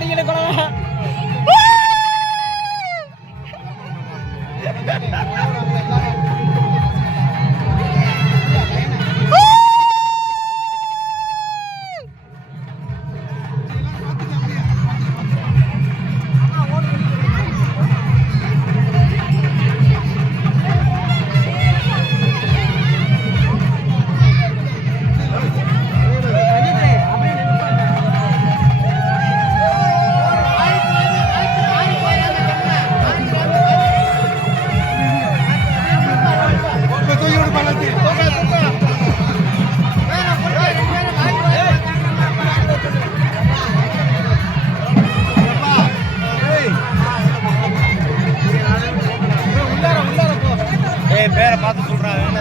அடிக்கல கூட பேரை பார்த்து சொல்றாங்க.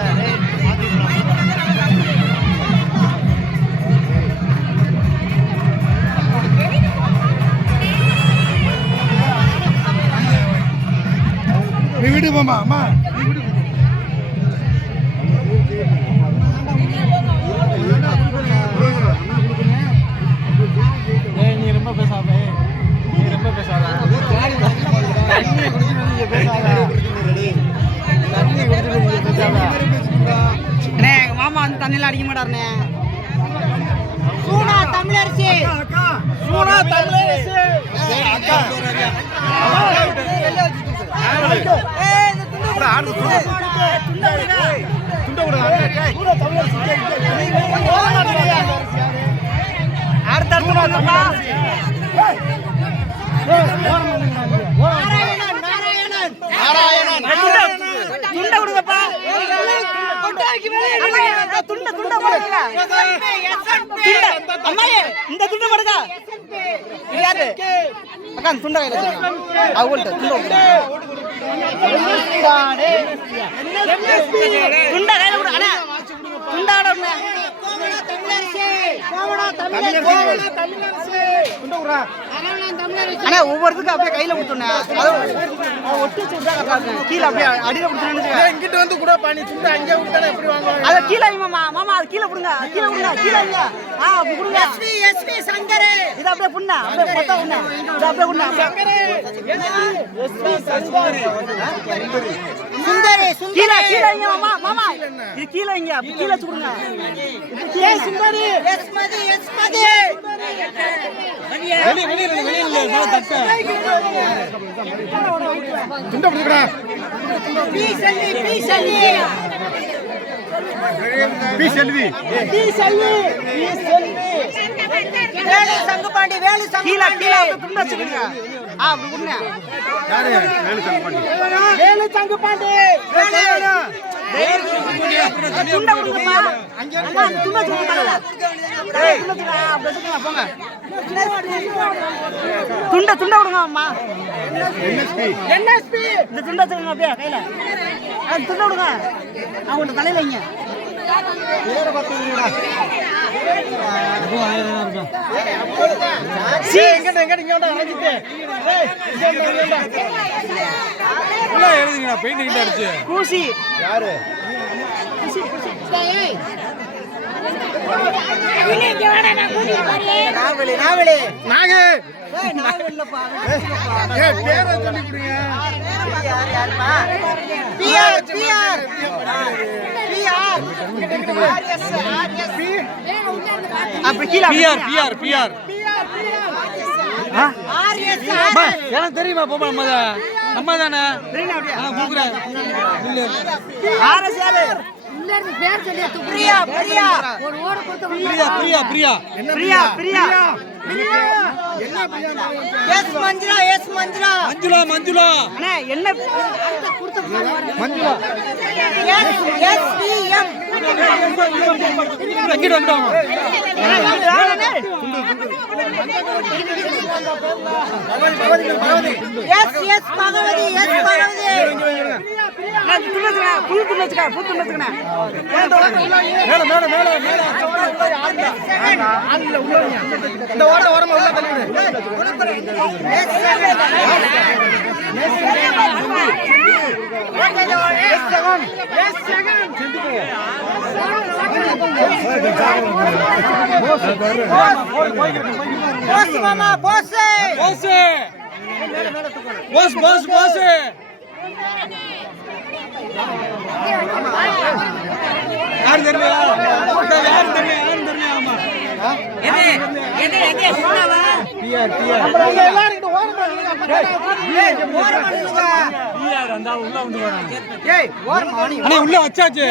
நீ விடு மாமா, அம்மா நீ ரொம்ப பேசாத, நீ ரொம்ப பேசாத. தண்ணி குடிச்சு பேசாத, தண்ணி குடிச்சு பேசாத. அண்ணே எங்க மாமா வந்து தண்ணியெல்லாம் அடிக்க மாட்டாருண்ணே. சூனா தமிழரசி, சூனா தமிழரசி. அக்கா இந்த துண்ட படுக்க அக்கா துண்ட கையில அவங்கள்ட்ட துண்ட கையில கூட அண்ணா துண்டாட அண்ணா ஒவ்வொருத்துக்கும் அப்படியே கையில கொடுத்தோண்ணே ஒட்டி கீழே அப்படியே அடியில கொடுத்துருன்னு இங்கிட்ட வந்து கூட பண்ணி துண்டு அங்கே விட்டா எப்படி வாங்குவாங்க? அதை கீழே மாமா மாமா அது கீழே கொடுங்க, கீழே கொடுங்க, கீழே இல்ல கொடுங்க. எஸ்பி சங்கர் இது அப்படியே புண்ணா அப்படியே பத்தா புண்ணா இது அப்படியே புண்ணா சங்கர் எஸ்பி சங்கர் சுந்தரி கீழே கீழே இங்க மாமா மாமா இது கீழே இங்க கீழே கொடுங்க. கீழே சுந்தரி எஸ்மதி எஸ்மதி வெளியில நான் தட்ட துண்ட பிடிக்கடா. பி செல்வி பி செல்வி பி செல்வி பி செல்வி பி செல்வி வேலு சங்குபாண்டி வேலு சங்குபாண்டி கீழ துண்ட வச்சுக்கங்க. அப்படி குண்ணே யாரு? வேலு சங்குபாண்டி. வேலு சங்குபாண்டி துண்ட கொடுங்கப்பா. அம்மா அந்த துண்ட வச்சுக்கங்க. ஏய் துண்ட வச்சுக்கங்க போங்க. துண்ட துண்ட கொடுங்க அம்மா. என்எஸ்பி என்எஸ்பி இந்த துண்ட வச்சுக்கங்க அப்படியே கையில. அது துண்ட கொடுங்க. அவங்க தலையில வைங்க. வேற பாத்துறீங்கடா. சி எங்கடா எங்கடா இங்க வந்து அரைச்சிட்டே. ஏய் இங்கடா உள்ள எழுதுங்கடா பெயிண்ட் கிட்ட அடிச்சு. கூசி யாரு? கூசி கூசி. ஏய் இங்க வாடா நான் கூடி பாரு. நாவலி நாவலி நாக. ஏய் நாக இல்லப்பா. ஏய் பேரை சொல்லி குடுங்க. யார் யார்ப்பா? PR PR PR RS RS அப்படி கீழ பிஆர் பிஆர் பிஆர் ஆர்எஸ் எனக்கு தெரியுமா போமா நம்ம தானே கூக்குறேன் ஆர்எஸ் யாரு உள்ள இருந்து பேர் சொல்லி பிரியா பிரியா ஒரு ஓட கொடுத்து பிரியா பிரியா பிரியா பிரியா பிரியா என்ன பிரியா எஸ் மஞ்சுளா எஸ் மஞ்சுளா மஞ்சுளா மஞ்சுளா அண்ணே என்ன கொடுத்து மஞ்சுளா எஸ் எஸ் பிஎம் அங்கிட்டு வந்துடோம் S S Bhagavathi S Bhagavathi புது துணி வச்சுக்க புது துணி வச்சுக்கண்ணே மேல மேல மேல மேல இந்த ஓட ஓரமா உள்ள தள்ளிடு எஸ் போஸ் மாமா போஸ் போஸ் போஸ் போஸ் போஸ் யார் தெரியல யார் தெரியல ஆமா உள்ள வச்சாச்சு.